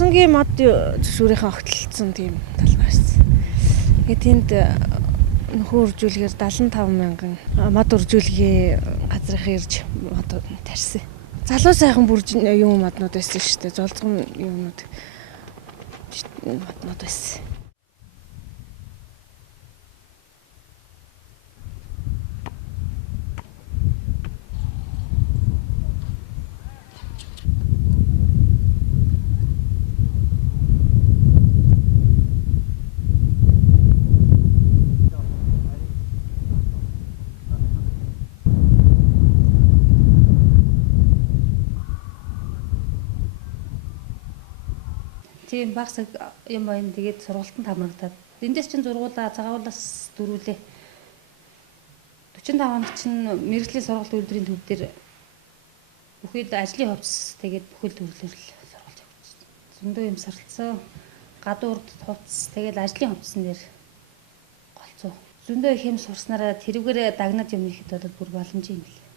Усангийн мод зөвшөөрийнхээ огтлцсон тийм талбайсан. Тэгээд тэнд нөхөр үржүүлгээр 75 мянган мод үржүүлгийн газрын ирж мод тарьсан. Залуу сайхан бүрж юм моднууд байсан шүү дээ. Золзгон юмнууд моднууд байсан. Тийм багс юм байна. Тэгээд сургалтанд хамрагдаад. Эндээс чинь зургуулаа цагаалаас дөрүүлээ. 45 хоног чинь мэрэгжлийн сургалт үйлдвэрийн төв дээр бүхэл ажлын хувцас тэгээд бүхэл төрлөөр л сургалт явуулсан. Зөндөө юм сарлцсан. Гадуурд хувцас тэгээд ажлын хувцсан дээр голцоо. Зөндөө их юм сурснараа тэрүүгээр дагнад юм ихэд бол бүр боломжийн юм л.